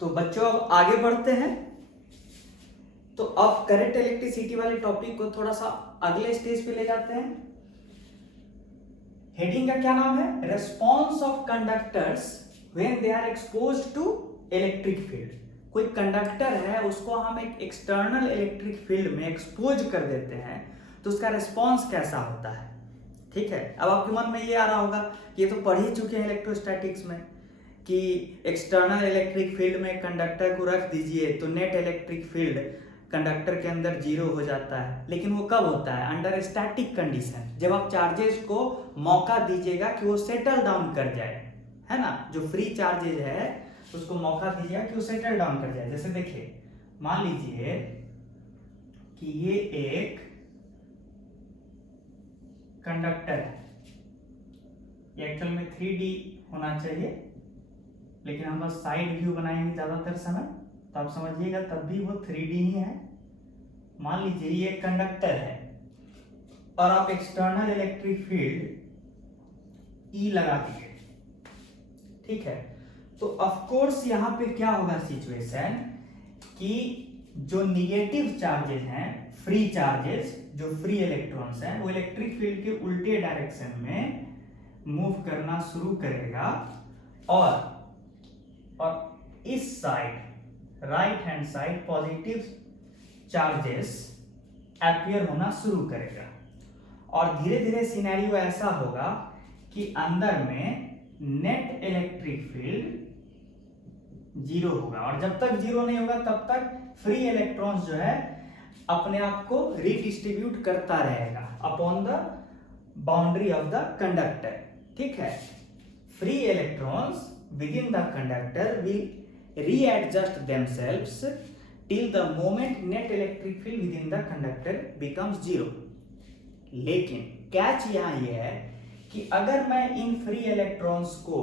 तो बच्चों अब आगे बढ़ते हैं। तो अब करंट इलेक्ट्रिसिटी वाले टॉपिक को थोड़ा सा अगले स्टेज पे ले जाते हैं। हेडिंग का क्या नाम है? Response of conductors when they are exposed to electric field. कोई कंडक्टर है, उसको हम एक एक्सटर्नल इलेक्ट्रिक फील्ड में एक्सपोज कर देते हैं तो उसका रिस्पॉन्स कैसा होता है। ठीक है, अब आपके मन में ये आ रहा होगा, ये तो पढ़ ही चुके हैं इलेक्ट्रोस्टैटिक्स में कि एक्सटर्नल इलेक्ट्रिक फील्ड में कंडक्टर को रख दीजिए तो नेट इलेक्ट्रिक फील्ड कंडक्टर के अंदर जीरो हो जाता है। लेकिन वो कब होता है? अंडर स्टैटिक कंडीशन, जब आप चार्जेस को मौका दीजिएगा कि वो सेटल डाउन कर जाए, है ना। जो फ्री चार्जेज है उसको मौका दीजिएगा कि वो सेटल डाउन कर जाए। जैसे देखिए, मान लीजिए कि ये एक कंडक्टर है, ये एक्चुअल में 3D होना चाहिए, लेकिन हम बस साइड व्यू बनाएंगे ज्यादातर समय, तो आप समझिएगा तब भी वो 3D ही है। मान लीजिए ये एक कंडक्टर है और आप एक्सटर्नल इलेक्ट्रिक फील्ड E लगा दीजिए, ठीक है। तो ऑफ कोर्स यहां पे क्या होगा सिचुएशन कि जो निगेटिव चार्जेस हैं, फ्री चार्जेस, जो फ्री इलेक्ट्रॉन्स हैं, वो इलेक्ट्रिक फील्ड के उल्टे डायरेक्शन में मूव करना शुरू करेगा और इस side, right hand side, positive charges appear होना शुरू करेगा। और धीरे धीरे सिनेरियो ऐसा होगा कि अंदर में नेट इलेक्ट्रिक फील्ड जीरो होगा, और जब तक जीरो नहीं होगा तब तक फ्री इलेक्ट्रॉन्स जो है अपने आप को रीडिस्ट्रीब्यूट करता रहेगा upon the boundary of the conductor. ठीक है, free electrons with in the conductor will readjust themselves till the moment net electric field within the conductor becomes zero. लेकिन कैच यहां यह है कि अगर मैं इन फ्री इलेक्ट्रॉन्स को,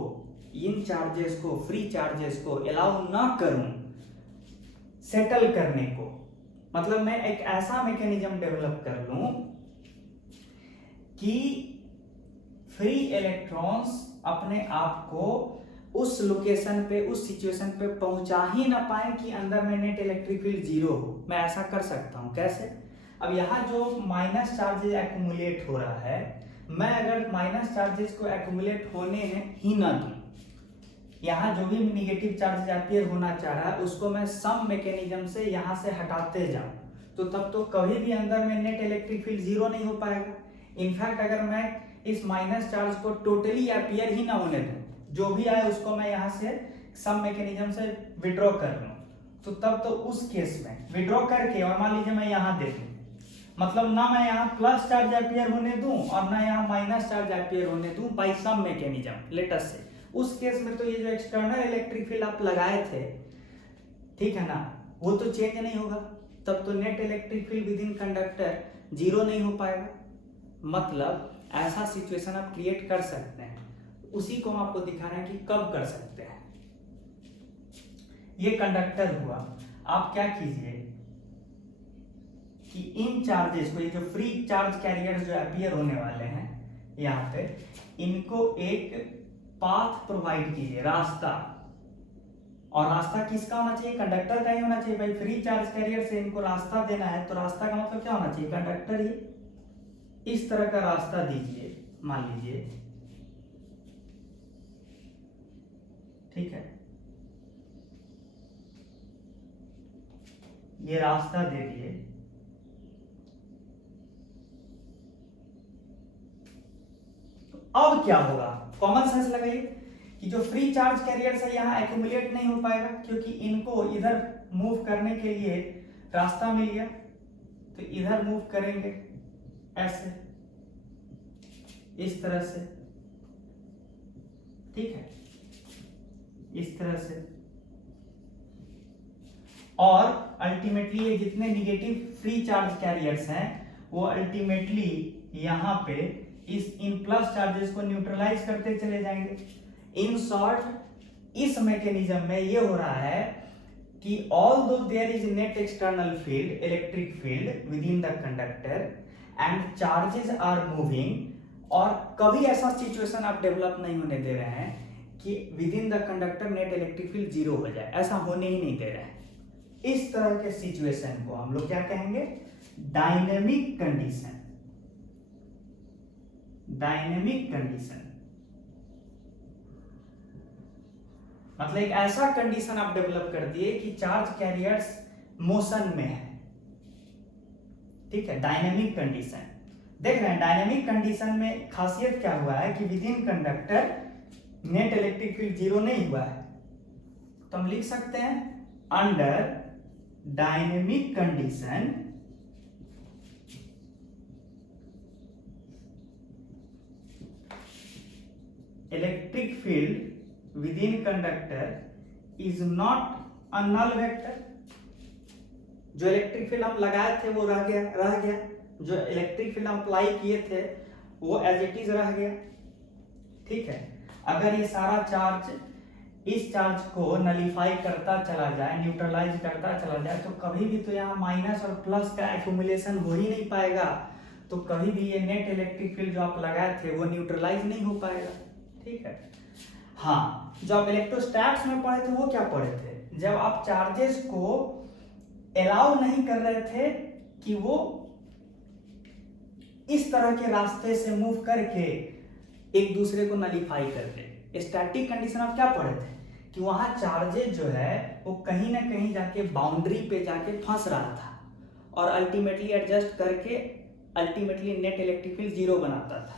इन चार्जेस को, फ्री चार्जेस को अलाउ ना करूं सेटल करने को, मतलब मैं एक ऐसा मैकेनिज्म डेवलप कर लूं कि फ्री इलेक्ट्रॉन्स अपने आप को उस लोकेशन पे, उस सिचुएशन पे पहुंचा ही ना पाए कि अंदर में नेट इलेक्ट्रिक फील्ड जीरो हो। मैं ऐसा कर सकता हूं। कैसे? अब यहां जो माइनस चार्जेस एक्यूमुलेट हो रहा है, मैं अगर माइनस चार्जेस को एक्यूमुलेट होने ही ना दूं, यहाँ जो भी निगेटिव चार्जेस अपीयर होना चाह रहा है उसको मैं सम मैकेनिज्म से यहाँ से हटाते जाऊं, तो तब तो कभी भी अंदर में नेट इलेक्ट्रिक फील्ड जीरो नहीं हो पाएगा। इनफैक्ट अगर मैं इस माइनस चार्ज को टोटली अपीयर ही ना होने दूं, जो भी आए उसको मैं यहाँ से सम मैकेनिज्म से विड्रॉ कर लूं, तो तब तो उस केस में विड्रॉ करके, और मान लीजिए मैं यहाँ दे दूं, मतलब ना मैं यहाँ प्लस चार्ज अपीयर होने दूं और ना यहाँ माइनस चार्ज अपीयर होने दूं bye some mechanism, let's say, उस केस में तो ये जो एक्सटर्नल इलेक्ट्रिक फील्ड आप लगाए थे, ठीक है ना, वो तो चेंज नहीं होगा, तब तो net electric field within conductor zero नहीं हो पाएगा। मतलब ऐसा सिचुएशन आप क्रिएट कर सकते हैं, उसी को हम आपको दिखा रहे हैं कि कब कर सकते हैं। ये कंडक्टर हुआ, आप क्या कीजिए कि इन चार्जेस को, ये जो फ्री चार्ज कैरियर्स जो अपीयर होने वाले हैं यहाँ पे, इनको एक पाथ प्रोवाइड कीजिए, रास्ता। और रास्ता किसका होना चाहिए? कंडक्टर का ही होना चाहिए भाई। फ्री चार्ज कैरियर से इनको रास्ता देना है, तो रास्ता का मतलब क्या होना चाहिए? कंडक्टर ही। इस तरह का रास्ता दीजिए, मान लीजिए, ठीक है, ये रास्ता दे दिए। तो अब क्या होगा? कॉमन सेंस लगाइए कि जो फ्री चार्ज कैरियर्स है यहाँ एक्यूमुलेट नहीं हो पाएगा, क्योंकि इनको इधर मूव करने के लिए रास्ता मिल गया, तो इधर मूव करेंगे ऐसे, इस तरह से, ठीक है, इस तरह से, और अल्टीमेटली ये जितने निगेटिव फ्री चार्ज कैरियर्स हैं वो अल्टीमेटली यहाँ पे इन प्लस चार्जेस को न्यूट्रलाइज करते चले जाएंगे। इन शॉर्ट, इस मैकेनिज्म में ये हो रहा है कि although there is net external field, electric field within the conductor and charges are moving, और कभी ऐसा सिचुएशन आप डेवलप नहीं होने दे रहे हैं कि कि within the conductor net electric field 0 हो जाए, ऐसा होने ही नहीं दे रहा है। इस तरह के सिचुएशन को हम लोग क्या कहेंगे, डायनेमिक कंडीशन। डायनेमिक कंडीशन मतलब एक ऐसा कंडीशन आप डेवलप कर दिए कि चार्ज कैरियर्स मोशन में है, ठीक है, डायनेमिक कंडीशन। देख रहे हैं डायनेमिक कंडीशन में खासियत क्या हुआ है कि within conductor net electric field 0 नहीं हुआ है, तो हम लिख सकते हैं under dynamic condition electric field within conductor is not a null vector. जो इलेक्ट्रिक फील्ड हम लगाए थे वो रह गया, जो इलेक्ट्रिक फील्ड हम अप्लाई किए थे वो एज इट इज रह गया, ठीक है। अगर ये सारा चार्ज इस चार्ज को नलीफाई करता चला जाए, न्यूट्रलाइज करता चला जाए, तो कभी भी तो यहाँ माइनस और प्लस का एक्यूमुलेशन हो ही नहीं पाएगा, तो कभी भी ये नेट इलेक्ट्रिक फील्ड जो आप लगाए थे वो न्यूट्रलाइज नहीं हो पाएगा, ठीक है। हाँ, जो आप इलेक्ट्रोस्टैट्स में पढ़े थे वो क्या पढ़े थे, जब आप चार्जेस को अलाउ नहीं कर रहे थे कि वो इस तरह के रास्ते से मूव करके एक दूसरे को नलीफाई कर दे। स्टैटिक कंडीशन आप क्या पढ़े थे कि वहां चार्जेस जो है वो कहीं ना कहीं जाके बाउंड्री पे जाके फंस रहा था और अल्टीमेटली एडजस्ट करके अल्टीमेटली नेट इलेक्ट्रिक फील्ड 0 बनाता था।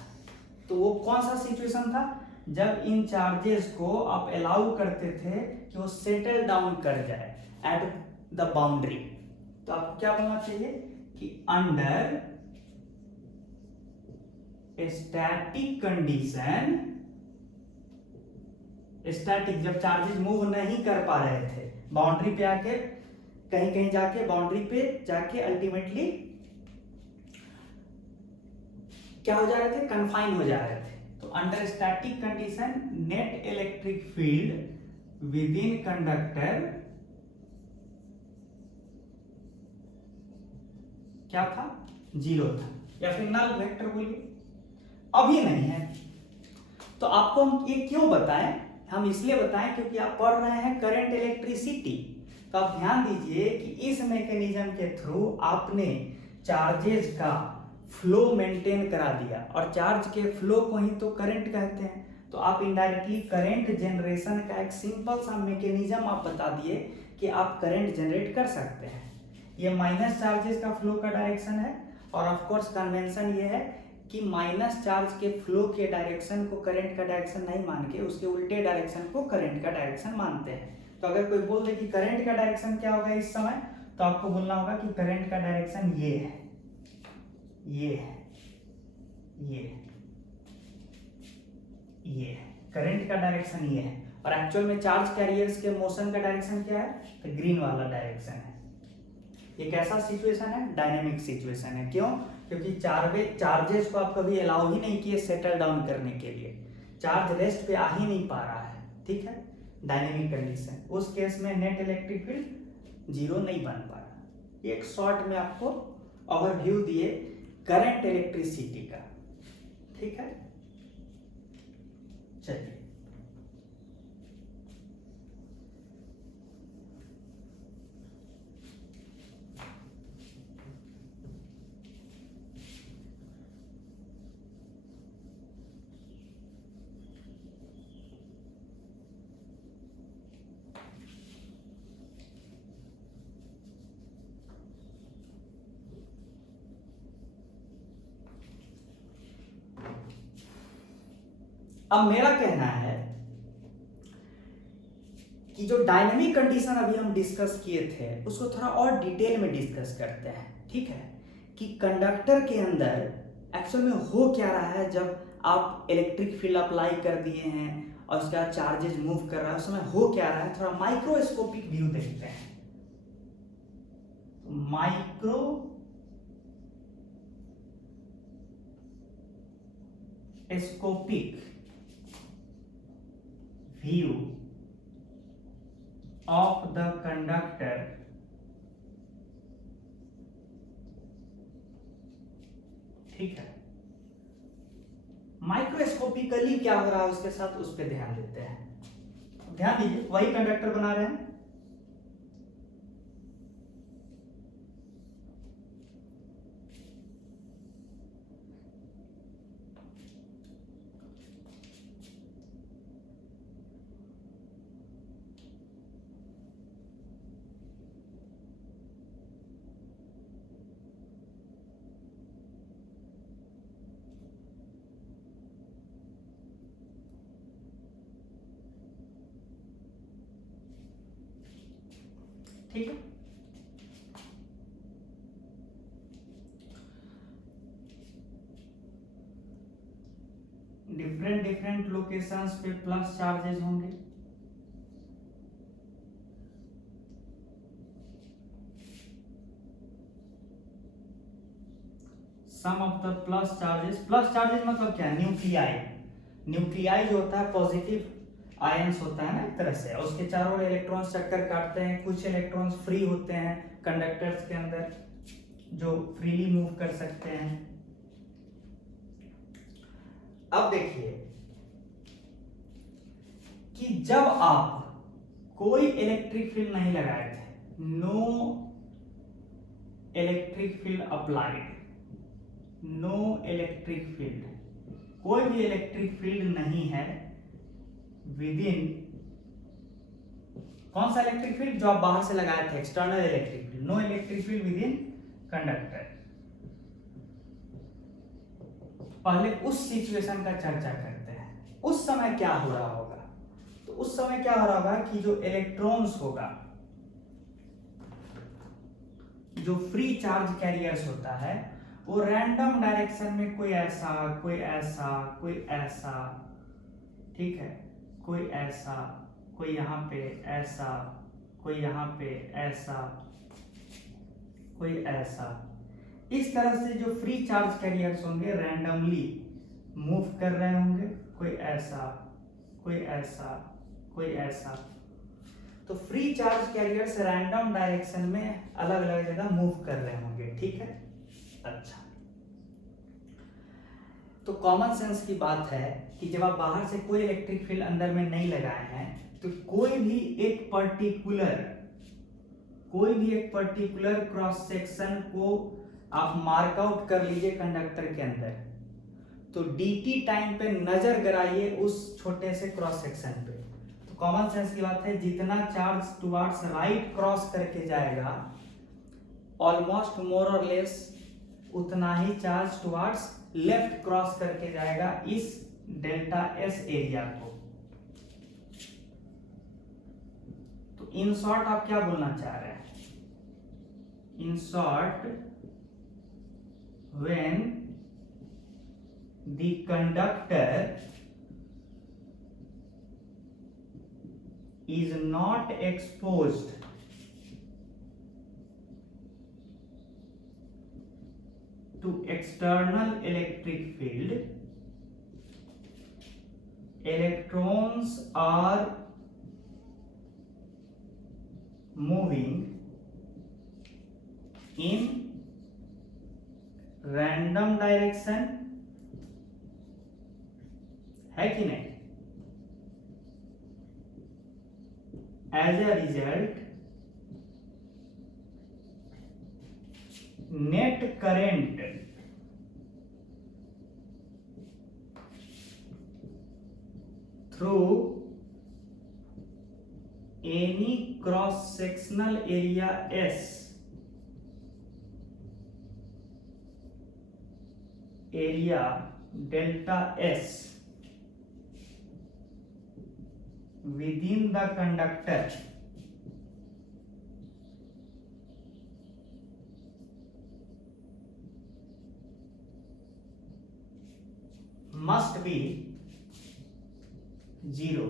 तो वो कौन सा सिचुएशन था, जब इन चार्जेस को आप अलाउ करते थे कि वो सेटल डाउन कर जाए एट द बाउंड्री। तो आपको क्या बोलना चाहिए कि अंडर स्टैटिक कंडीशन, स्टैटिक जब चार्जेस मूव नहीं कर पा रहे थे, बाउंड्री पे आके कहीं कहीं जाके बाउंड्री पे जाके अल्टीमेटली क्या हो जा रहे थे, कन्फाइन हो जा रहे थे। तो under static condition net electric field within conductor क्या था, 0 था, या फिर नल वेक्टर बोलिए, अभी नहीं है। तो आपको हम ये क्यों बताएं, हम इसलिए बताएं क्योंकि आप पढ़ रहे हैं करंट इलेक्ट्रिसिटी। तो आप ध्यान दीजिए कि इस मैकेनिज्म के थ्रू आपने चार्जेस का फ्लो मेंटेन करा दिया, और चार्ज के फ्लो को ही तो करंट कहते हैं। तो आप इनडायरेक्टली करंट जनरेशन का एक सिंपल सा मैकेनिज्म आप बता दिए कि आप करंट जनरेट कर सकते हैं। ये माइनस चार्जेस का फ्लो का डायरेक्शन है, और ऑफ कोर्स कन्वेंशन ये है कि माइनस चार्ज के फ्लो के डायरेक्शन को करंट का डायरेक्शन नहीं मान के उसके उल्टे डायरेक्शन को करंट का डायरेक्शन मानते हैं। तो अगर कोई बोल दे कि करंट का डायरेक्शन क्या होगा इस समय, तो आपको बोलना होगा कि करंट का डायरेक्शन ये है, ये है, ये है, करंट का डायरेक्शन ये है। और एक्चुअल में चार्ज कैरियर्स के मोशन का डायरेक्शन क्या है, तो ग्रीन वाला डायरेक्शन है। ये कैसा सिचुएशन है, डायनेमिक सिचुएशन है। क्यों, क्योंकि चार्जेस को आप कभी अलाउ ही नहीं किए सेटल डाउन करने के लिए, चार्ज रेस्ट पे आ ही नहीं पा रहा है, ठीक है, डायनेमिक कंडीशन। उस केस में नेट इलेक्ट्रिक फील्ड 0 नहीं बन पा रहा। एक शॉर्ट में आपको ओवरव्यू दिए करंट इलेक्ट्रिसिटी का, ठीक है। चलिए अब मेरा कहना है कि जो डायनेमिक कंडीशन अभी हम डिस्कस किए थे उसको थोड़ा और डिटेल में डिस्कस करते हैं, ठीक है, कि कंडक्टर के अंदर एक्चुअल में हो क्या रहा है जब आप इलेक्ट्रिक फील्ड अप्लाई कर दिए हैं और उसके बाद चार्जेस मूव कर रहा है, उस समय हो क्या रहा है, थोड़ा माइक्रोस्कोपिक व्यू देखते हैं। Microscopic view of the conductor ठीक है। माइक्रोस्कोपिकली क्या हो रहा है उसके साथ, उस पर ध्यान देते हैं। ध्यान दीजिए वही कंडक्टर बना रहे हैं। ठीक है, डिफरेंट डिफरेंट लोकेशंस पे प्लस चार्जेस होंगे। सम ऑफ द प्लस चार्जेस मतलब क्या, न्यूक्लियाई। न्यूक्लियाई जो होता है पॉजिटिव आयंस होता है ना एक तरह से, उसके चारों ओर इलेक्ट्रॉन्स चक्कर काटते हैं, कुछ इलेक्ट्रॉन्स फ्री होते हैं कंडक्टर्स के अंदर जो फ्रीली मूव कर सकते हैं। अब देखिए कि जब आप कोई इलेक्ट्रिक फील्ड नहीं लगाए थे, no electric field applied, no electric field, कोई भी इलेक्ट्रिक फील्ड नहीं है विद इन, कौन सा इलेक्ट्रिक फील्ड, जो आप बाहर से लगाए थे, external electric field, no electric field within conductor. पहले उस सिचुएशन का चर्चा करते हैं। उस समय क्या हो रहा होगा, तो उस समय क्या हो रहा होगा कि जो इलेक्ट्रॉन्स होगा, जो फ्री चार्ज कैरियर्स होता है, वो रैंडम डायरेक्शन में कोई ऐसा कोई ऐसा कोई ऐसा, ठीक है, कोई ऐसा, कोई यहाँ पे ऐसा, कोई यहाँ पे ऐसा, कोई ऐसा, इस तरह से जो फ्री चार्ज कैरियर्स होंगे रैंडमली मूव कर रहे होंगे, कोई ऐसा कोई ऐसा कोई ऐसा। तो free charge carriers random direction में अलग अलग जगह मूव कर रहे होंगे, ठीक है। अच्छा, तो कॉमन सेंस की बात है कि जब आप बाहर से कोई इलेक्ट्रिक फील्ड अंदर में नहीं लगाए हैं, तो कोई भी एक पर्टिकुलर क्रॉस सेक्शन को आप मार्क आउट कर लीजिए कंडक्टर के अंदर। तो dt टाइम पे नजर गराइए उस छोटे से क्रॉस सेक्शन पे। तो कॉमन सेंस की बात है, जितना चार्ज टुवर्ड्स राइट क्रॉस करके जाएगा, ऑलमोस्ट मोर और लेस उतना ही चार्ज टुवर्ड्स लेफ्ट क्रॉस करके जाएगा इस डेल्टा एस एरिया को। तो इन शॉर्ट आप क्या बोलना चाह रहे हैं, in short when the conductor is not exposed to external electric field, electrons are moving in random direction, है कि नहीं। As a result, net current through any cross sectional area S, area delta S within the conductor must be 0।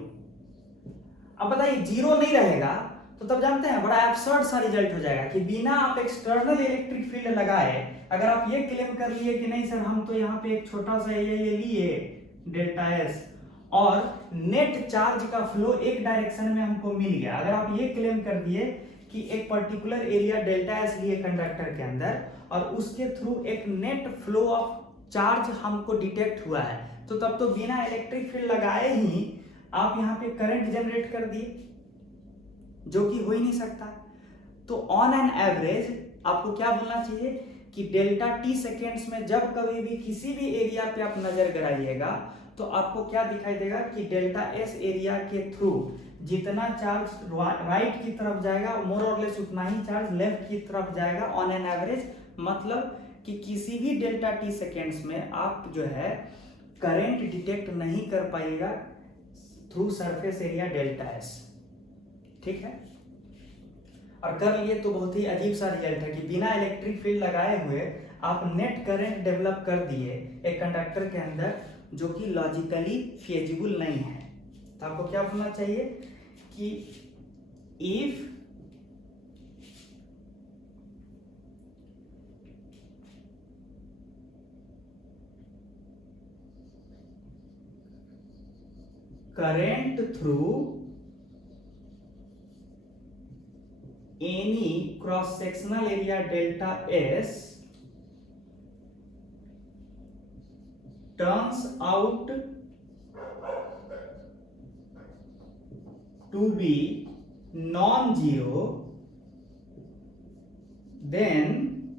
अब बताइए, zero नहीं रहेगा तो तब जानते हैं बड़ा एब्सर्ड सा रिजल्ट हो जाएगा कि बिना आप एक्सटर्नल इलेक्ट्रिक फील्ड लगाए अगर आप ये क्लेम कर लिए कि नहीं सर हम तो यहाँ पे एक छोटा सा एरिया ये लिए डेल्टा एस और नेट चार्ज का फ्लो एक डायरेक्शन में हमको मिल गया, अगर आप ये क्लेम कर दिए कि एक पर्टिकुलर एरिया डेल्टा एस लिए कंडक्टर के अंदर और उसके थ्रू एक नेट फ्लो ऑफ चार्ज हमको डिटेक्ट हुआ है, तो तब तो बिना इलेक्ट्रिक फील्ड लगाए ही आप यहाँ पे करंट जनरेट कर दिए, जो कि हो ही नहीं सकता। तो ऑन एन एवरेज आपको क्या बोलना चाहिए कि डेल्टा टी सेकेंड्स में जब कभी भी किसी भी एरिया पे आप नजर गड़ाइएगा तो आपको क्या दिखाई देगा कि डेल्टा एस एरिया के थ्रू जितना चार्ज राइट की तरफ जाएगा मोर और लेस उतना ही चार्ज लेफ्ट की तरफ जाएगा ऑन एन एवरेज। मतलब कि किसी भी डेल्टा टी सेकेंड्स में आप जो है करंट डिटेक्ट नहीं कर पाइएगा through surface area delta S. ठीक है, और कर लिए तो बहुत ही अजीब सा रिजल्ट है कि बिना इलेक्ट्रिक फील्ड लगाए हुए आप नेट करंट डेवलप कर दिए एक कंडक्टर के अंदर, जो कि लॉजिकली फिजिबल नहीं है। तो आपको क्या बोलना चाहिए कि if current through any cross sectional area delta S turns out to be non-zero, then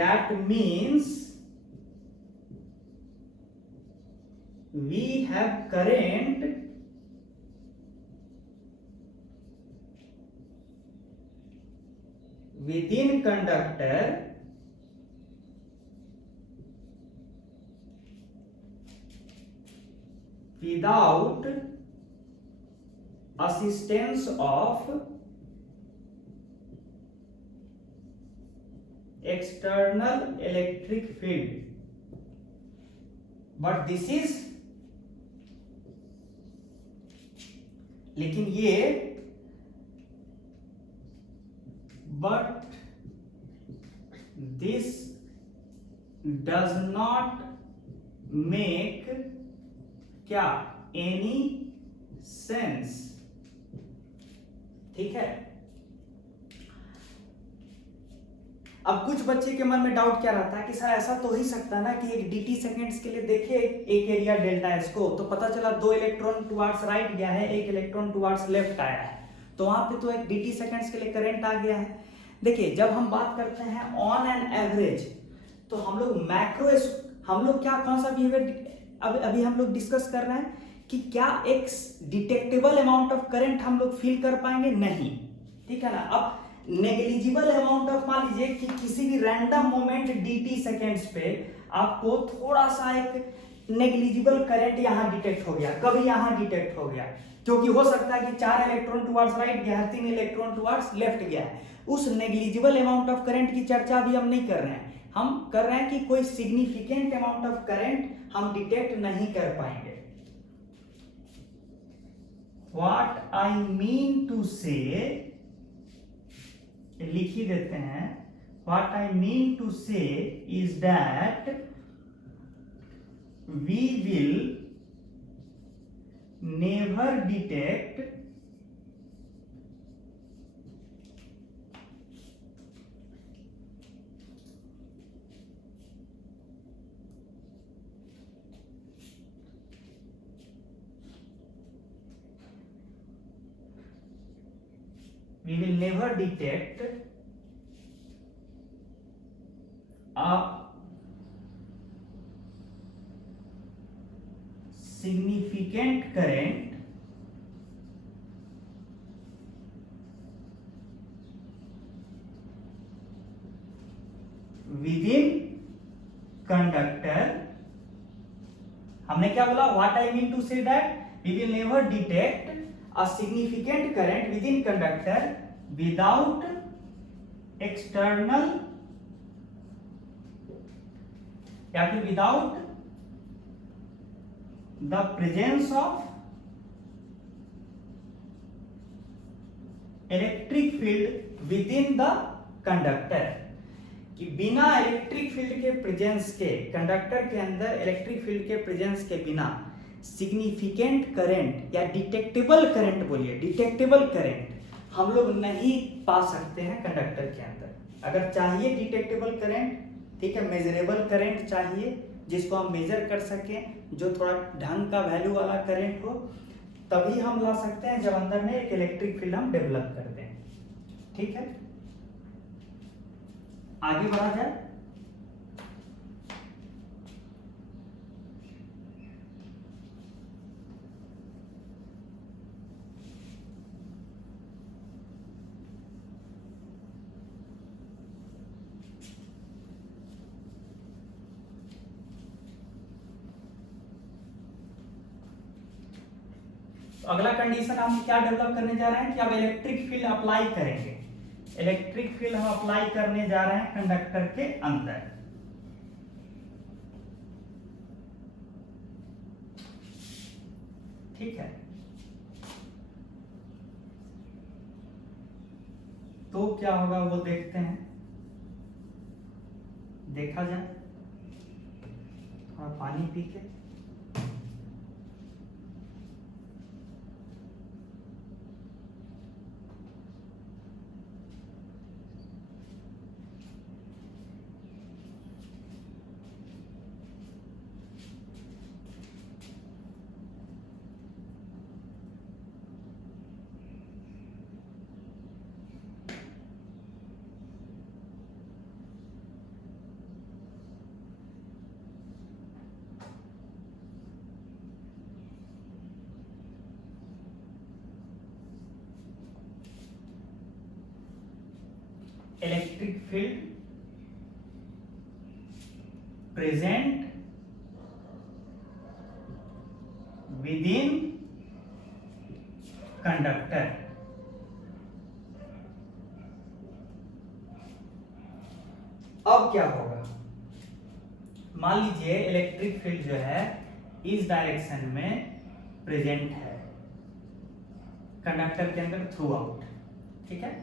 that means we have current within conductor without assistance of external electric field, but this is, लेकिन ये but this does not make क्या any sense। ठीक है, अब कुछ बच्चे के मन में डाउट क्या रहता है कि सर ऐसा तो ही सकता है ना कि एक dt सेकेंड्स के लिए देखिए एक एरिया डेल्टा एस को, तो पता चला 2 इलेक्ट्रॉन टुवार्ड्स राइट गया है, 1 इलेक्ट्रॉन टुवार्ड्स लेफ्ट आया है, तो वहां पे तो एक dt सेकेंड्स के लिए करंट आ गया है। देखिए जब हम बात करते हैं ऑन एन एवरेज तो हम लोग मैक्रो, हम लोग क्या कौन सा बिहेवियर अभी हम लोग डिस्कस कर रहे हैं कि क्या एक डिटेक्टेबल अमाउंट ऑफ करंट हम लोग फील कर पाएंगे, नहीं। ठीक है ना। अब नेग्लिजिबल अमाउंट ऑफ, मान लीजिए कि किसी भी रैंडम मोमेंट dt सेकेंड्स पे आपको थोड़ा सा एक नेग्लिजिबल करंट यहां डिटेक्ट हो गया, कभी यहां डिटेक्ट हो गया, क्योंकि हो सकता है कि 4 इलेक्ट्रॉन टुवार्ड्स राइट गया है, 3 इलेक्ट्रॉन टुवार्ड्स लेफ्ट गया है। उस नेग्लिजिबल अमाउंट ऑफ करंट की चर्चा भी हम नहीं कर रहे हैं, हम कर रहे हैं कि कोई सिग्निफिकेंट अमाउंट ऑफ करंट हम डिटेक्ट नहीं कर पाएंगे। व्हाट आई मीन टू से, लिख ही देते हैं, what I mean to say is that we will never detect a significant current within conductor। हमने क्या बोला, what I mean to say that we will never detect a significant current within conductor without external या फिर without the presence of electric field within the conductor, कि बिना electric field के presence के, conductor के अंदर electric field के presence के बिना सिग्निफिकेंट करंट या डिटेक्टेबल करंट, बोलिए डिटेक्टेबल करंट हम लोग नहीं पा सकते हैं कंडक्टर के अंदर। अगर चाहिए डिटेक्टेबल करंट, ठीक है, मेजरेबल करंट चाहिए, जिसको हम मेजर कर सकें, जो थोड़ा ढंग का वैल्यू वाला करंट हो, तभी हम ला सकते हैं जब अंदर में एक इलेक्ट्रिक फील्ड हम डेवलप कर दें। ठीक है, आगे बढ़ा जाए। तो अगला कंडीशन हम क्या डेवलप करने जा रहे हैं कि अब इलेक्ट्रिक फील्ड अप्लाई करेंगे। इलेक्ट्रिक फील्ड हम अप्लाई करने जा रहे हैं कंडक्टर के अंदर। ठीक है, तो क्या होगा वो देखते हैं, देखा जाए। थोड़ा पानी पी के। Electric field present within conductor. अब क्या होगा, मान लीजिए इलेक्ट्रिक फील्ड जो है इस डायरेक्शन में प्रेजेंट है कंडक्टर के अंदर थ्रू आउट। ठीक है,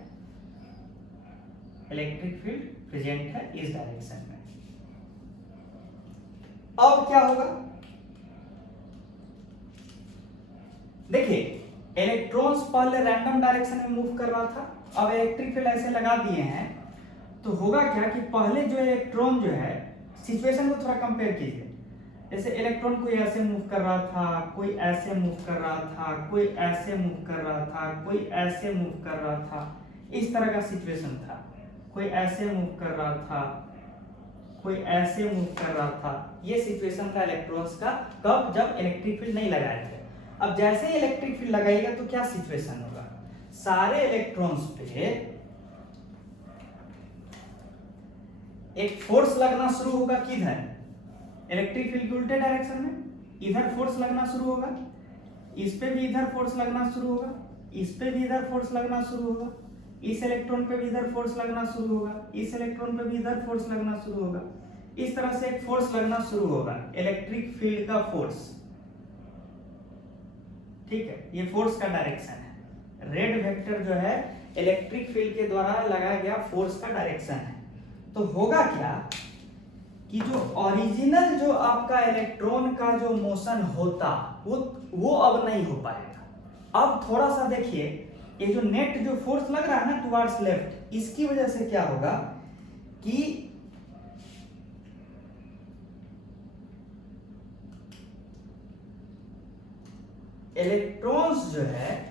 इलेक्ट्रिक फील्ड प्रेजेंट है इस डायरेक्शन में। अब क्या होगा, देखिए इलेक्ट्रॉन्स पहले रैंडम डायरेक्शन में मूव कर रहा था, अब इलेक्ट्रिक फील्ड ऐसे लगा दिए हैं तो होगा क्या कि पहले जो इलेक्ट्रॉन जो है, सिचुएशन को थोड़ा कंपेयर कीजिए। जैसे इलेक्ट्रॉन कोई ऐसे मूव कर रहा था, कोई ऐसे मूव कर रहा था, कोई ऐसे मूव कर रहा था, कोई ऐसे मूव कर रहा था, इस तरह का सिचुएशन था। कोई ऐसे मूव कर रहा था, कोई ऐसे मूव कर रहा था, ये सिचुएशन था इलेक्ट्रॉन्स का। कब, जब इलेक्ट्रिक फील्ड नहीं लगाए थे। अब जैसे ही इलेक्ट्रिक फील्ड लगाएगा तो क्या सिचुएशन होगा, सारे इलेक्ट्रॉन्स पे एक फोर्स लगना शुरू होगा। किधर, इलेक्ट्रिक फील्ड के उल्टे डायरेक्शन में, इधर फोर्स लगना शुरू होगा, इस पे भी इधर फोर्स लगना शुरू होगा, इस पे भी इधर फोर्स लगना शुरू होगा, इस इलेक्ट्रॉन पे भी इधर फोर्स लगना शुरू होगा, इस इलेक्ट्रॉन पे भी इधर फोर्स लगना शुरू होगा। इस तरह से एक फोर्स लगना शुरू होगा, इलेक्ट्रिक फील्ड का फोर्स। ठीक है, ये फोर्स का डायरेक्शन है। रेड वेक्टर जो है इलेक्ट्रिक फील्ड के द्वारा लगाया गया फोर्स का डायरेक्शन है। तो होगा क्या कि जो ओरिजिनल जो आपका इलेक्ट्रॉन का जो मोशन होता वो अब नहीं हो पाएगा। अब थोड़ा सा देखिए, ये जो नेट जो फोर्स लग रहा है ना टुवर्ड्स लेफ्ट, इसकी वजह से क्या होगा कि इलेक्ट्रॉन्स जो है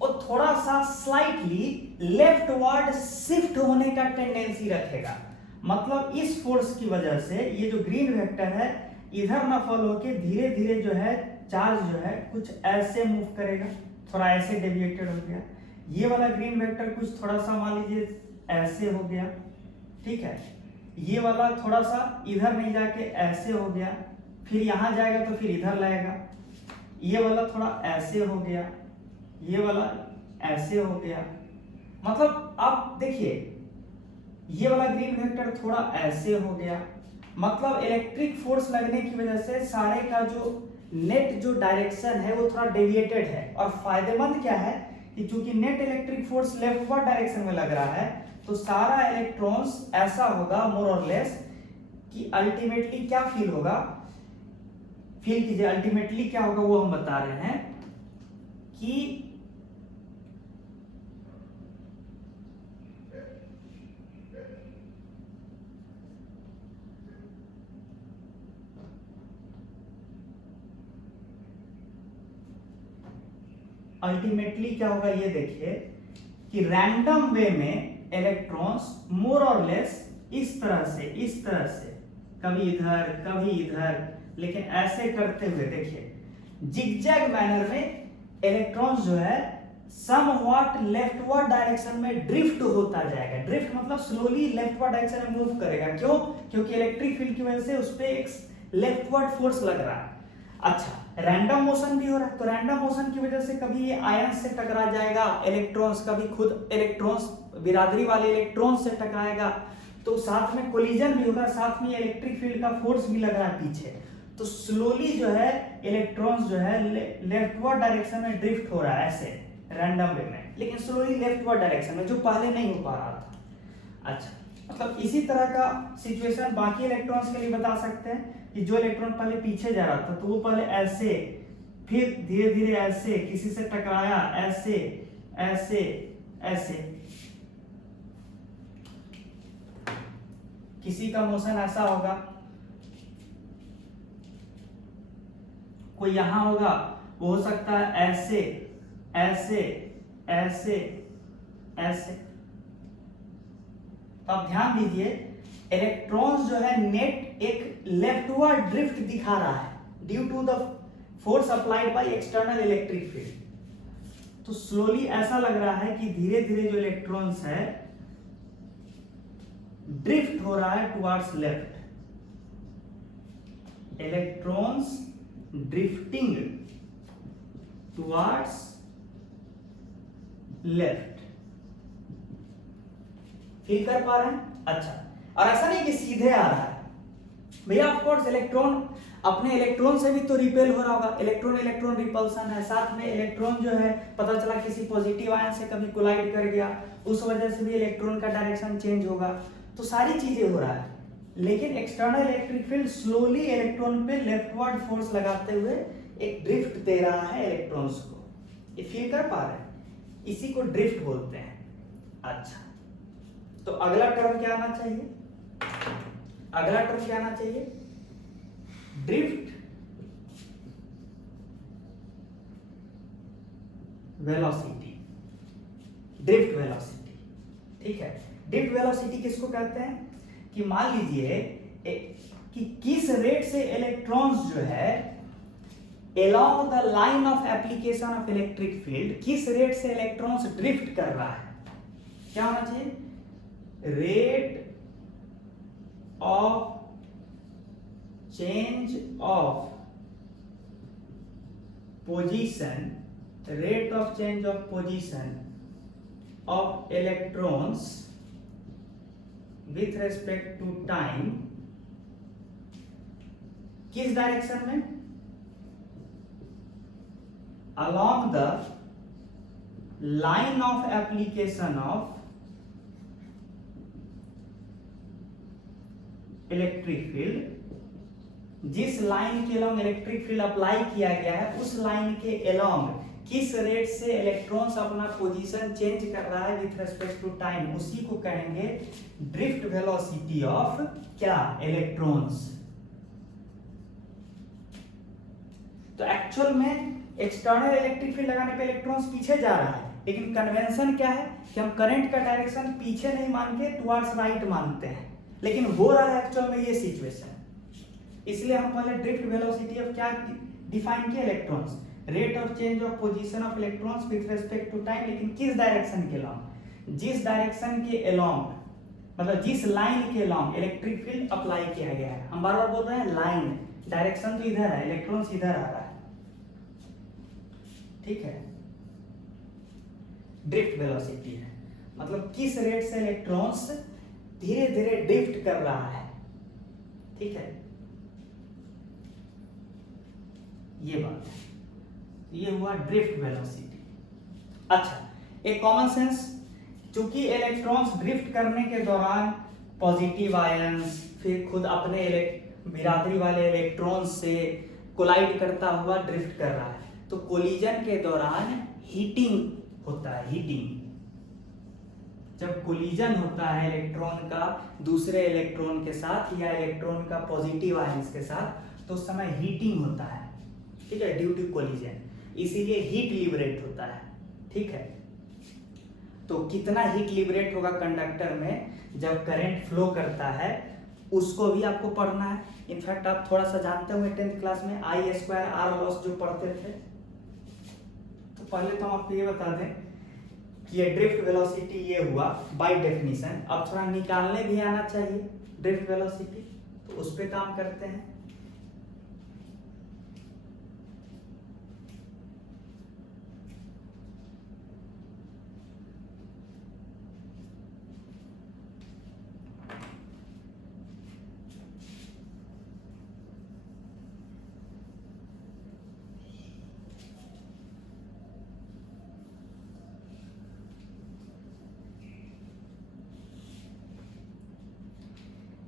वो थोड़ा सा स्लाइटली लेफ्टवर्ड शिफ्ट होने का टेंडेंसी रखेगा। मतलब इस फोर्स की वजह से ये जो ग्रीन वेक्टर है इधर ना फॉल होके धीरे धीरे जो है चार्ज जो है कुछ ऐसे मूव करेगा, थोड़ा ऐसे डेविएटेड हो गया। ये वाला ग्रीन वेक्टर कुछ थोड़ा सा मान लीजिए ऐसे हो गया। ठीक है, ये वाला थोड़ा सा इधर नहीं जाके ऐसे हो गया, फिर यहां जाएगा तो फिर इधर लाएगा। ये वाला थोड़ा ऐसे हो गया, ये वाला ऐसे हो गया। मतलब आप देखिए ये वाला ग्रीन वेक्टर थोड़ा ऐसे हो गया। मतलब इलेक्ट्रिक फोर्स लगने की वजह से सारे का जो नेट जो डायरेक्शन है वो थोड़ा डेविएटेड है। और फायदेमंद क्या है कि चूंकि net electric force leftward direction में लग रहा है तो सारा इलेक्ट्रॉन्स ऐसा होगा मोर और लेस कि अल्टीमेटली क्या फील होगा, फील कीजिए अल्टीमेटली क्या होगा वो हम बता रहे हैं कि अल्टीमेटली क्या होगा ये देखिए कि रैंडम वे में इलेक्ट्रॉन्स मोर और लेस इस तरह से कभी इधर, लेकिन ऐसे करते हुए देखिए जिगजैग मैनर में इलेक्ट्रॉन्स जो है समव्हाट लेफ्टवर्ड डायरेक्शन में ड्रिफ्ट होता जाएगा। ड्रिफ्ट मतलब स्लोली लेफ्टवर्ड डायरेक्शन में मूव करेगा। क्यों? क्योंकि इलेक्ट्रिक फील्ड की वजह से उस पे एक लेफ्टवर्ड फोर्स लग रहा है। अच्छा, रैंडम मोशन भी हो रहा है, तो रैंडम मोशन की वजह से कभी ये आयंस से टकरा जाएगा इलेक्ट्रॉन्स, कभी खुद इलेक्ट्रॉन्स बिरादरी वाले इलेक्ट्रॉन्स से टकराएगा, तो साथ में कोलिजन भी होगा, साथ में इलेक्ट्रिक फील्ड का फोर्स भी लग रहा है पीछे। तो स्लोली जो है इलेक्ट्रॉन्स जो है लेफ्टवर्ड डायरेक्शन में ड्रिफ्ट हो रहा है ऐसे रैंडम वे में, लेकिन स्लोली लेफ्टवर्ड डायरेक्शन में, जो पहले नहीं हो पा रहा था। अच्छा, मतलब इसी तरह का सिचुएशन बाकी इलेक्ट्रॉन्स के लिए बता सकते हैं कि जो इलेक्ट्रॉन पहले पीछे जा रहा था तो वो पहले ऐसे, फिर धीरे धीरे ऐसे, किसी से टकराया ऐसे ऐसे ऐसे, किसी का मोशन ऐसा होगा, कोई यहां होगा, वो हो सकता है ऐसे ऐसे ऐसे ऐसे। तो आप ध्यान दीजिए इलेक्ट्रॉन्स जो है नेट एक लेफ्टवर्ड ड्रिफ्ट दिखा रहा है due to the force applied by external electric field. तो स्लोली ऐसा लग रहा है कि धीरे धीरे जो इलेक्ट्रॉन्स है ड्रिफ्ट हो रहा है towards left, electrons drifting towards left. Feel कर पा रहे हैं? अच्छा, और ऐसा नहीं कि सीधे आ रहा है भैया, ऑफ कोर्स इलेक्ट्रॉन अपने इलेक्ट्रॉन से भी तो रिपेल हो रहा होगा, इलेक्ट्रॉन इलेक्ट्रॉन रिपल्सन है, साथ में इलेक्ट्रॉन जो है पता चला किसी पॉजिटिव आयन से कभी कोलाइड कर गया, उस वजह से भी इलेक्ट्रॉन का डायरेक्शन चेंज होगा। तो सारी चीजें हो रहा है, लेकिन external electric field slowly electron पे लेफ्टवर्ड फोर्स लगाते हुए एक ड्रिफ्ट दे रहा है इलेक्ट्रॉन्स को। ये फील कर पा रहे हैं? इसी को ड्रिफ्ट बोलते हैं। अच्छा, तो अगला टर्म क्या आना चाहिए? अगला टर्म क्या आना चाहिए? Drift velocity. ड्रिफ्ट वेलोसिटी, ठीक है। ड्रिफ्ट वेलोसिटी किसको कहते हैं? कि मान लीजिए कि किस रेट से इलेक्ट्रॉन्स जो है along the line of application of electric field, किस रेट से इलेक्ट्रॉन्स ड्रिफ्ट कर रहा है? क्या होना चाहिए? Rate of change of position, rate of change of position of electrons with respect to time, किस डायरेक्शन में? along the line of application of electric field, जिस लाइन के अलॉन्ग इलेक्ट्रिक फील्ड अप्लाई किया गया है उस लाइन के along किस रेट से इलेक्ट्रॉन्स अपना पोजीशन चेंज कर रहा है विथ रेस्पेक्ट टू टाइम, उसी को कहेंगे ड्रिफ्ट वेलोसिटी ऑफ क्या? इलेक्ट्रॉन्स। तो एक्चुअल में एक्सटर्नल इलेक्ट्रिक फील्ड लगाने पे इलेक्ट्रॉन्स पीछे जा रहा है, लेकिन कन्वेंशन क्या है कि हम करंट का डायरेक्शन पीछे नहीं मान के टुवर्ड्स राइट मानते हैं, लेकिन हो रहा है एक्चुअल में ये सिचुएशन। इसलिए हम पहले ड्रिफ्ट वेलोसिटी ऑफ क्या डिफाइन किया? Electrons, rate of change of position of electrons with respect to time, लेकिन किस डायरेक्शन के अलॉन्ग? जिस डायरेक्शन के अलॉन्ग, मतलब जिस लाइन के अलॉन्ग इलेक्ट्रिक फील्ड अप्लाई किया गया है। हम बार बार बोल रहे हैं लाइन, डायरेक्शन तो इधर है, इलेक्ट्रॉन्स इधर आ रहा है, ठीक है। ड्रिफ्ट वेलोसिटी है मतलब किस रेट से इलेक्ट्रॉन्स धीरे धीरे ड्रिफ्ट कर रहा है, ठीक है। ये बात है, ये हुआ ड्रिफ्ट वेलोसिटी। अच्छा, एक कॉमन सेंस, चूंकि इलेक्ट्रॉन्स ड्रिफ्ट करने के दौरान पॉजिटिव आयंस फिर खुद अपने बिरादरी वाले इलेक्ट्रॉन्स से कोलाइड करता हुआ ड्रिफ्ट कर रहा है, तो कोलिजन के दौरान हीटिंग होता है। हीटिंग, जब कोलिजन होता है इलेक्ट्रॉन का दूसरे इलेक्ट्रॉन के साथ या इलेक्ट्रॉन का पॉजिटिव आयंस के साथ, तो उस समय हीटिंग होता है, ठीक है, ड्यू टू कोलिजन। इसीलिए हीट लिबरेट होता है। ठीक है, तो कितना हीट लिबरेट होगा कंडक्टर में जब करंट फ्लो करता है, उसको भी आपको पढ़ना है। इनफैक्ट आप थोड़ा सा जानते होंगे 10th क्लास में I² लॉस जो पढ़ते थे। तो पहले तो हम आपको ये बता दें कि ये ड्रिफ्ट वेलोसिटी ये हुआ बाय डेफिनेशन। अब थोड़ा निकालने भी आना चाहिए ड्रिफ्ट वेलोसिटी, तो उस पर काम करते हैं।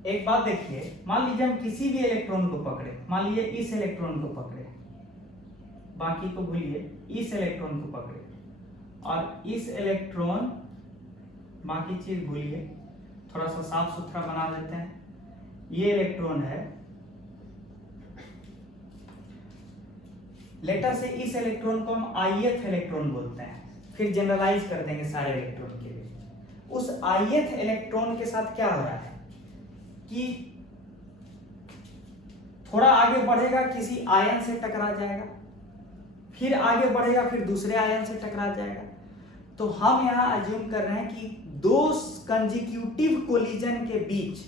एक बात देखिए, मान लीजिए हम किसी भी इलेक्ट्रॉन को पकड़े, मान लीजिए इस इलेक्ट्रॉन को पकड़े, बाकी को भूलिए, इस इलेक्ट्रॉन को पकड़े और इस इलेक्ट्रॉन, बाकी चीज भूलिए, थोड़ा सा साफ सुथरा बना देते हैं। ये इलेक्ट्रॉन है, लेटर से इस इलेक्ट्रॉन को हम ith इलेक्ट्रॉन बोलते हैं, फिर जनरलाइज कर देंगे सारे इलेक्ट्रॉन के लिए। उस ith इलेक्ट्रॉन के साथ क्या हो रहा है कि थोड़ा आगे बढ़ेगा, किसी आयन से टकरा जाएगा, फिर आगे बढ़ेगा, फिर दूसरे आयन से टकरा जाएगा। तो हम यहां अज्यूम कर रहे हैं कि दो कंजिक्यूटिव कोलिजन के बीच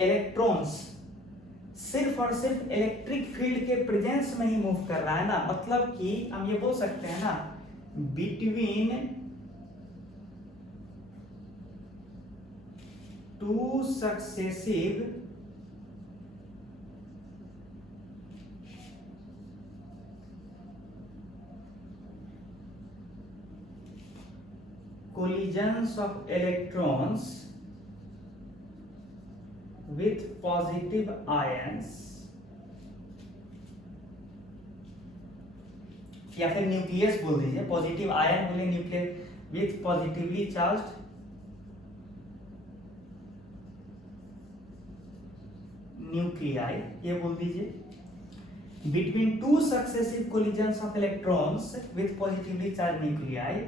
इलेक्ट्रॉन्स सिर्फ और सिर्फ इलेक्ट्रिक फील्ड के प्रेजेंस में ही मूव कर रहा है ना। मतलब कि हम ये बोल सकते हैं ना, between two successive collisions of electrons with positive ions, या फिर न्यूक्लियस बोल दीजिए, पॉजिटिव आयन बोले nucleus, with positively charged nuclei, ये बोल दीजिए। Between two successive collisions of electrons with positively charge nuclei,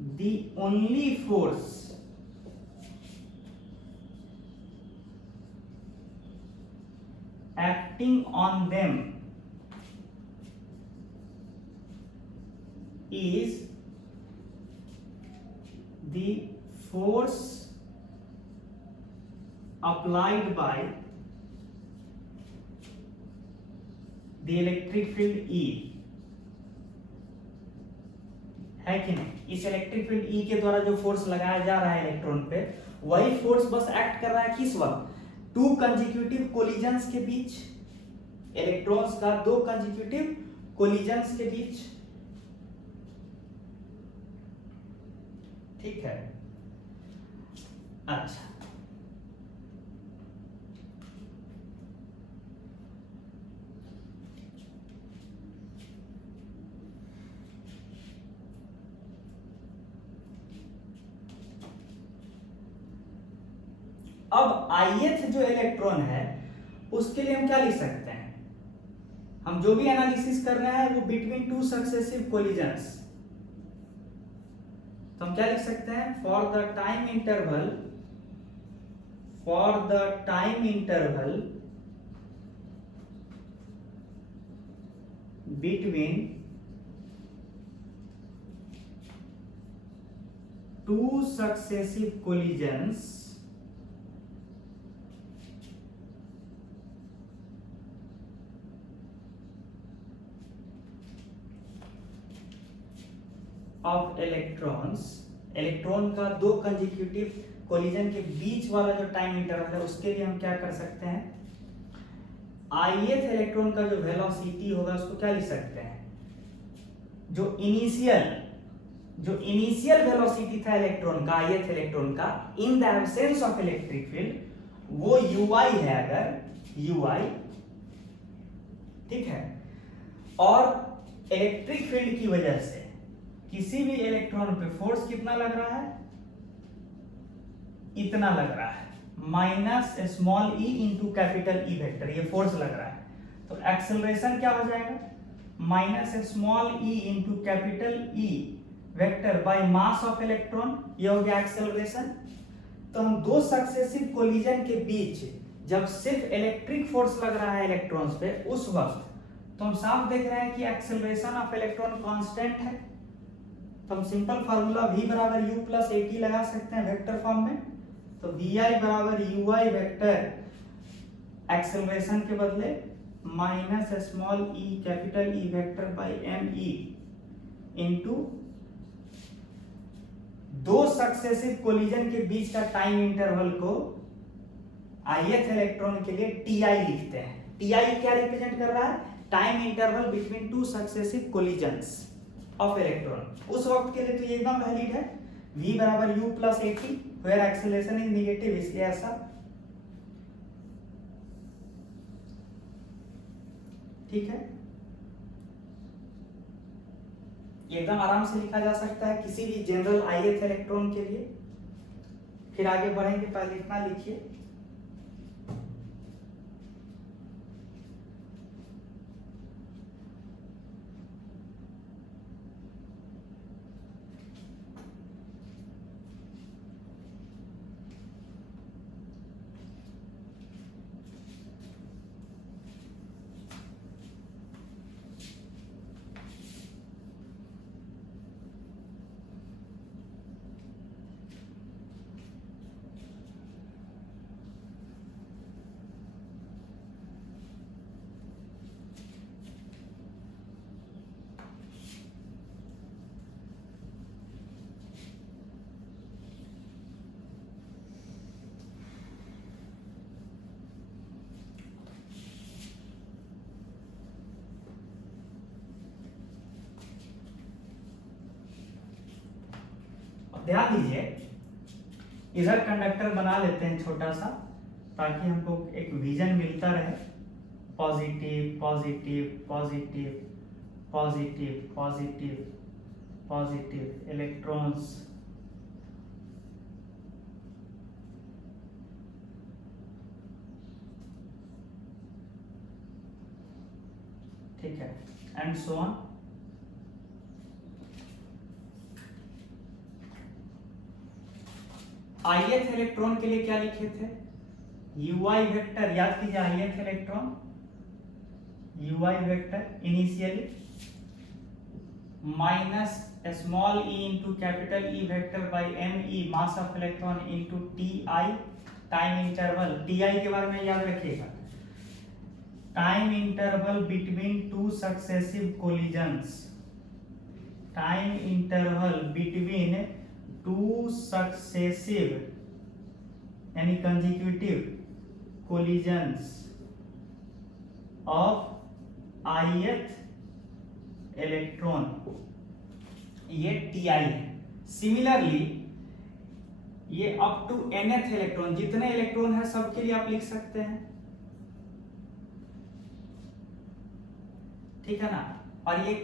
the only force acting on them is the force applied by the electric field E, है कि नहीं। इस electric field E के द्वारा जो फोर्स लगाया जा रहा है इलेक्ट्रॉन पे, वही फोर्स बस एक्ट कर रहा है किस वक्त, टू कंजिक्यूटिव कोलिजन्स के बीच, इलेक्ट्रॉन्स का दो कंजिक्यूटिव कोलिजन्स के बीच। ठीक है, अच्छा अब ith जो इलेक्ट्रॉन है उसके लिए हम क्या लिख सकते हैं, हम जो भी एनालिसिस कर रहे हैं वो बिटवीन टू सक्सेसिव कोलिजन्स, तो हम क्या लिख सकते हैं, for the time interval between two successive collisions of electrons, electron का दो कंजिक्यूटिव कोलिजन के बीच वाला जो टाइम इंटरवल है, उसके लिए हम क्या कर सकते हैं, ith इलेक्ट्रॉन का जो वेलोसिटी होगा उसको क्या लिख सकते हैं, जो इनिशियल वेलोसिटी था इलेक्ट्रॉन का, ith इलेक्ट्रॉन का, in the absence of electric field, वो ui है, अगर ui, ठीक है। और इलेक्ट्रिक फील्ड की वजह से किसी भी इलेक्ट्रॉन पे फोर्स कितना लग रहा है, इतना लग रहा है, minus small E into capital E vector, ये फोर्स लग रहा है। तो एक्सेलरेशन क्या हो जाएगा, minus small E into capital E vector by mass of electron, ये हो गया एक्सेलरेशन। तो हम दो सक्सेसिव कोलिजन के बीच जब सिर्फ इलेक्ट्रिक फोर्स लग रहा है इलेक्ट्रॉन्स पे, उस वक्त तो हम साफ देख रहे हैं कि एक्सेलरेशन ऑफ इलेक्ट्रॉन कांस्टेंट है। तो हम सिंपल फार्मूला v बराबर u प्लस at लगा सकते हैं वेक्टर फॉर्म में। तो vi बराबर ui वेक्टर एक्सेलरेशन के बदले minus small e capital E vector by me into दो सक्सेसिव कोलिजन के बीच का टाइम इंटरवल को ith इलेक्ट्रॉन के लिए ti लिखते हैं। ti क्या रिप्रेजेंट कर रहा है? Time interval between two successive collisions of electron. उस वक्त के लिए तो ये एकदम वैलिड है। v बराबर u plus at where acceleration is negative, इसलिए ऐसा। ठीक है, ये एकदम आराम से लिखा जा सकता है किसी भी जनरल ith इलेक्ट्रॉन के लिए। फिर आगे बढ़ेंगे, पहले इतना लिखिए। ध्यान दीजिए, इधर कंडक्टर बना लेते हैं छोटा सा, ताकि हमको एक विजन मिलता रहे। Positive positive positive positive positive positive electrons. ठीक है, and so on. ith electron के लिए क्या लिखे थे? ui वेक्टर, याद कीजिए ith electron ui vector initially minus small e into capital E vector by me mass of electron into ti time interval. ti के बारे में याद रखिएगा, time interval between two successive collisions. Time interval between two successive यानी consecutive collisions of ith electron, ये ti है। Similarly ये up to nth electron, जितने इलेक्ट्रॉन है सबके लिए आप लिख सकते हैं। ठीक है ना। और ये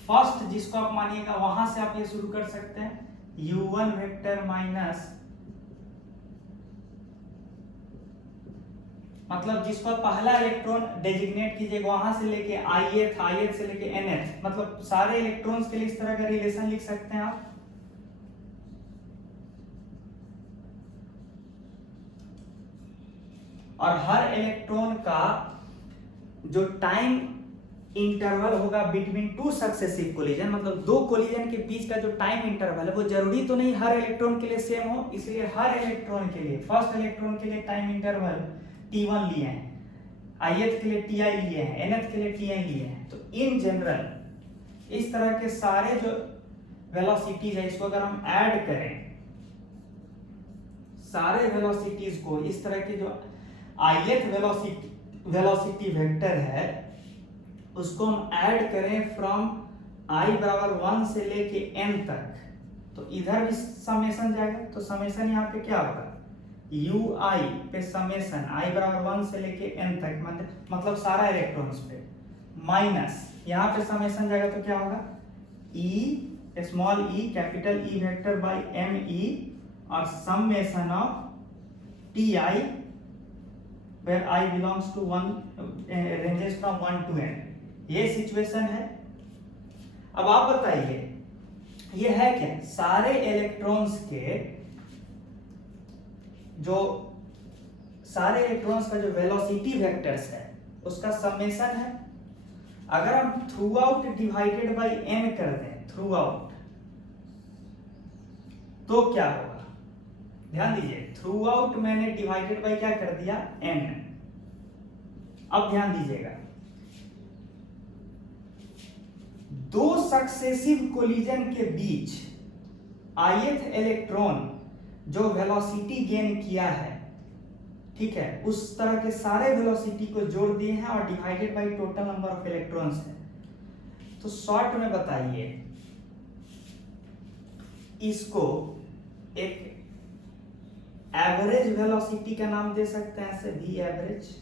फर्स्ट जिसको आप मानिएगा वहां से आप ये शुरू कर सकते हैं, u1 वेक्टर माइनस, मतलब जिसको पहला इलेक्ट्रॉन डेजिग्नेट कीजिएगा वहां से लेके ith से लेके nth, मतलब सारे इलेक्ट्रॉन्स के लिए इस तरह का रिलेशन लिख सकते हैं आप। और हर इलेक्ट्रॉन का जो टाइम इंटरवल होगा बिटवीन टू सक्सेसिव कोलिजन, मतलब दो कोलिजन के बीच का जो टाइम इंटरवल है वो जरूरी तो नहीं हर इलेक्ट्रॉन के लिए सेम हो, इसलिए हर इलेक्ट्रॉन के लिए, फर्स्ट इलेक्ट्रॉन के लिए टाइम इंटरवल t1 लिए हैं, ith के लिए ti लिए हैं, nth के लिए tn लिए हैं। तो इन जनरल इस तरह के सारे जो वेलोसिटीज है, इसको अगर हम ऐड करें, सारे वेलोसिटीज को, इस तरह के जो ith वेलोसिटी वेक्टर है उसको हम ऐड करें फ्रॉम i बराबर 1 से लेके n तक, तो इधर भी समेशन जाएगा। तो समेशन यहाँ पे क्या होगा, ui पे समेशन i बराबर 1 से लेके n तक, मतलब सारा इलेक्ट्रॉन्स पे, माइनस यहाँ पे समेशन जाएगा तो क्या होगा, e small e capital E vector by me और summation of ti where I belongs to 1 ranges from 1 to n। ये सिचुएशन है अब आप बताइए ये है क्या, सारे इलेक्ट्रॉन्स का जो वेलोसिटी वेक्टर्स है उसका समेशन है। अगर हम through out divided by n कर दें, थ्रू आउट, तो क्या होगा, ध्यान दीजिए, थ्रू आउट मैंने डिवाइडेड बाई क्या कर दिया, n। अब ध्यान दीजिएगा, दो सक्सेसिव कोलिजन के बीच ith इलेक्ट्रॉन जो वेलोसिटी गेन किया है, ठीक है, उस तरह के सारे वेलोसिटी को जोड़ दिए हैं और divided by total number of electrons है। तो शॉर्ट में बताइए, इसको एक एवरेज वेलोसिटी का नाम दे सकते हैं, ऐसे v एवरेज,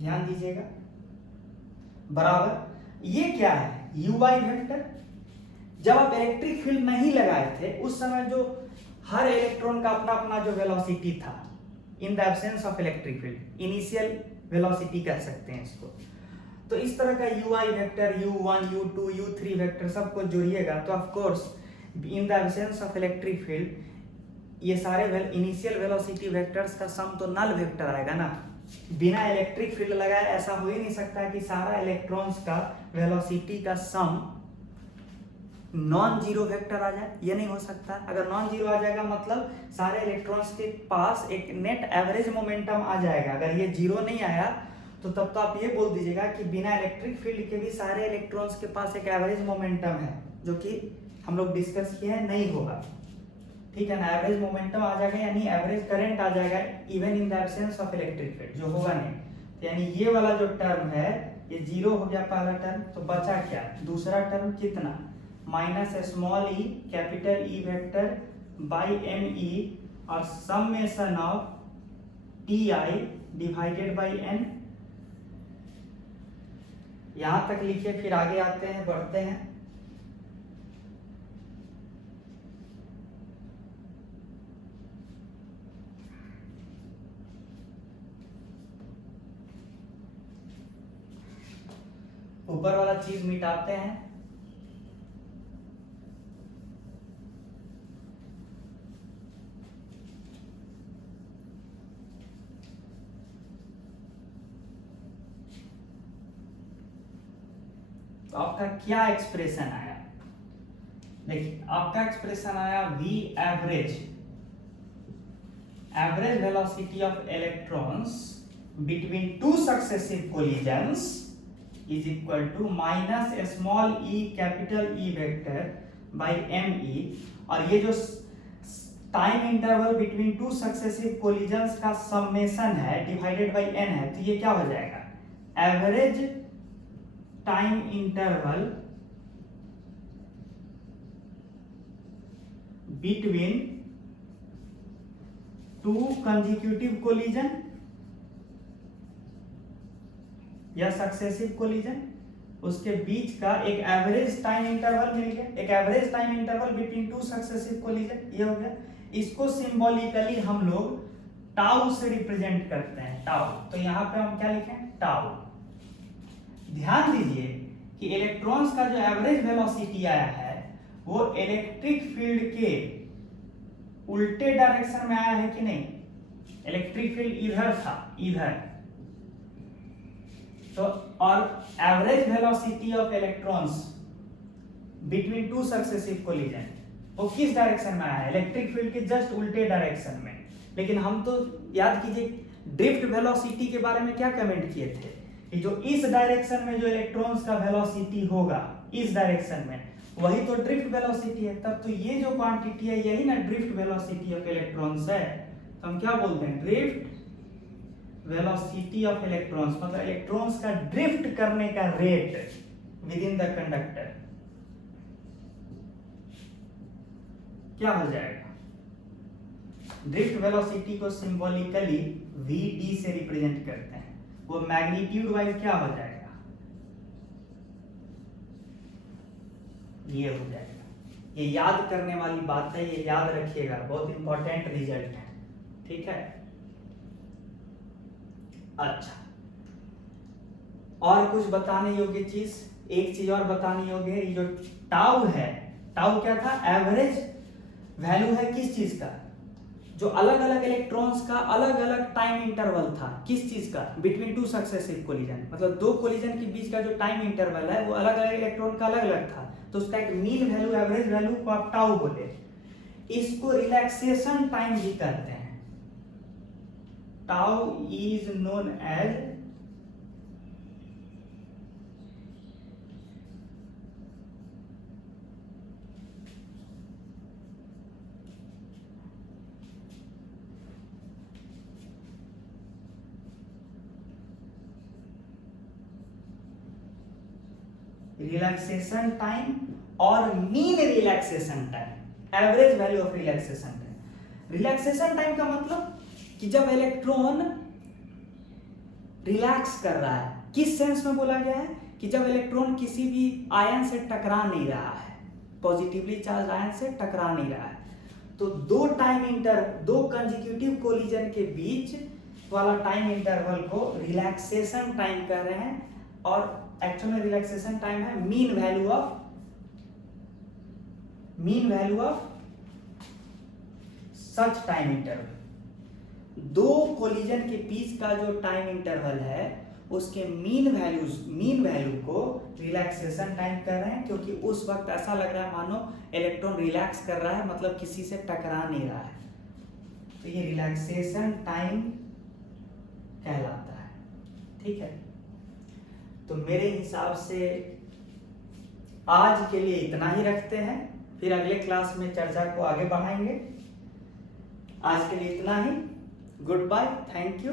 ध्यान दीजिएगा, बराबर ये क्या है, ui वेक्टर। जब आप इलेक्ट्रिक फील्ड नहीं लगाए थे उस समय जो हर इलेक्ट्रॉन का अपना अपना जो वेलोसिटी था, in the absence of electric field, initial velocity कह सकते हैं इसको। तो इस तरह का ui vector, u1, u2, u3 vector सबको जोड़िएगा तो of course in the absence of electric field ये सारे इनिशियल वेलोसिटी वेक्टर्स का सम तो नल वेक्टर आएगा ना। बिना इलेक्ट्रिक फील्ड लगाए ऐसा हो ही नहीं सकता कि सारा इलेक्ट्रॉन्स का वेलोसिटी का सम नॉन जीरो वेक्टर आ जाए, ये नहीं हो सकता। अगर नॉन जीरो आ जाएगा मतलब सारे इलेक्ट्रॉन्स के पास एक नेट एवरेज मोमेंटम आ जाएगा। अगर ये जीरो नहीं आया तो तब तो आप ये बोल दीजिएगा कि बिना इलेक्ट्रिक फील्ड के भी सारे इलेक्ट्रॉन्स के पास एक एवरेज मोमेंटम है, जो कि हम लोग डिस्कस किए हैं, नहीं होगा, ठीक है ना। एवरेज मोमेंटम आ जाएगा यानी एवरेज करंट आ जाएगा even in the absence of electric field, जो होगा नहीं। तो यानी ये वाला जो टर्म है ये जीरो हो गया पहला टर्म, तो बचा क्या, दूसरा टर्म कितना, minus small E capital E vector by M E और summation of T I divided by N. यहां तक लिखिए, फिर आगे आते हैं, बढ़ते हैं। ऊपर वाला चीज मिटाते हैं, तो आपका क्या एक्सप्रेशन आया, देखिए आपका एक्सप्रेशन आया v average, average velocity of electrons between two successive collisions is equal to minus small E capital E vector by M E, और ये जो time interval between two successive collisions का समेशन है divided by N है, तो ये क्या हो जाएगा, average time interval between two consecutive collision या सक्सेसिव कोलिजन, उसके बीच का एक एवरेज टाइम इंटरवल मिल गया, एक average time interval between two successive collision, ये हो गया। इसको सिंबॉलिकली हम लोग टाउ से रिप्रेजेंट करते हैं, टाउ। तो यहां पे हम क्या लिखें, टाउ। ध्यान दीजिए कि इलेक्ट्रॉन्स का जो एवरेज वेलोसिटी आया है वो इलेक्ट्रिक फील्ड के उल्टे डायरेक्शन में आया है कि नहीं, इलेक्ट्रिक फील्ड इधर था, इधर, तो और average velocity of electrons between two successive collision वो किस डायरेक्शन में आया है, इलेक्ट्रिक फील्ड के जस्ट उल्टे डायरेक्शन में। लेकिन हम तो याद कीजिए ड्रिफ्ट वेलोसिटी के बारे में क्या कमेंट किए थे कि जो इस डायरेक्शन में जो इलेक्ट्रॉन्स का वेलोसिटी होगा इस डायरेक्शन में, वही तो ड्रिफ्ट वेलोसिटी है। तब तो ये जो क्वांटिटी है यही ना ड्रिफ्ट वेलोसिटी ऑफ इलेक्ट्रॉन्स है। तो हम क्या बोलते हैं, ड्रिफ्ट वेलोसिटी ऑफ इलेक्ट्रॉन्स, मतलब इलेक्ट्रॉन्स का ड्रिफ्ट करने का rate with in the conductor क्या हो जाएगा, ड्रिफ्ट वेलोसिटी को सिंबॉलिकली vd से रिप्रेजेंट करते हैं, वो मैग्नीट्यूड वाइज क्या हो जाएगा, ये हो जाएगा। ये याद करने वाली बात है, ये याद रखिएगा, बहुत इंपॉर्टेंट रिजल्ट है, ठीक है। अच्छा, और कुछ बताने योग्य चीज, एक चीज और बतानी होगी, ये जो टाउ है, टाउ क्या था, एवरेज वैल्यू है किस चीज का, जो अलग अलग इलेक्ट्रॉन्स का अलग अलग टाइम इंटरवल था, किस चीज का, बिटवीन टू सक्सेसिव कोलिजन, मतलब दो कोलिजन के बीच का जो टाइम इंटरवल है वो अलग अलग इलेक्ट्रॉन का अलग अलग था, तो उसका एक मीन वैल्यू, एवरेज वैल्यू को आप टाउ बोले। इसको रिलैक्सेशन टाइम भी कहते हैं। Tau is known as relaxation time और mean relaxation time, average value of relaxation time. Relaxation time का मतलब कि जब इलेक्ट्रॉन रिलैक्स कर रहा है, किस सेंस में बोला गया है कि जब इलेक्ट्रॉन किसी भी आयन से टकरा नहीं रहा है, पॉजिटिवली चार्ज आयन से टकरा नहीं रहा है, तो दो कंसेक्यूटिव कोलिजन के बीच वाला टाइम इंटरवल को रिलैक्सेशन टाइम कह रहे हैं, और एक्चुअल में रिलैक्सेशन टाइम है mean value of such time interval. दो कोलिजन के बीच का जो टाइम इंटरवल है उसके मीन वैल्यू को रिलैक्सेशन टाइम कर रहे हैं, क्योंकि उस वक्त ऐसा लग रहा है मानो इलेक्ट्रॉन रिलैक्स कर रहा है, मतलब किसी से टकरा नहीं रहा है, तो ये रिलैक्सेशन टाइम कहलाता है। ठीक है, तो मेरे हिसाब से आज के लिए इतना ही रखते हैं, फिर अगले क्लास में चर्चा को आगे बढ़ाएंगे। आज के लिए इतना ही, गुड बाय, थैंक यू।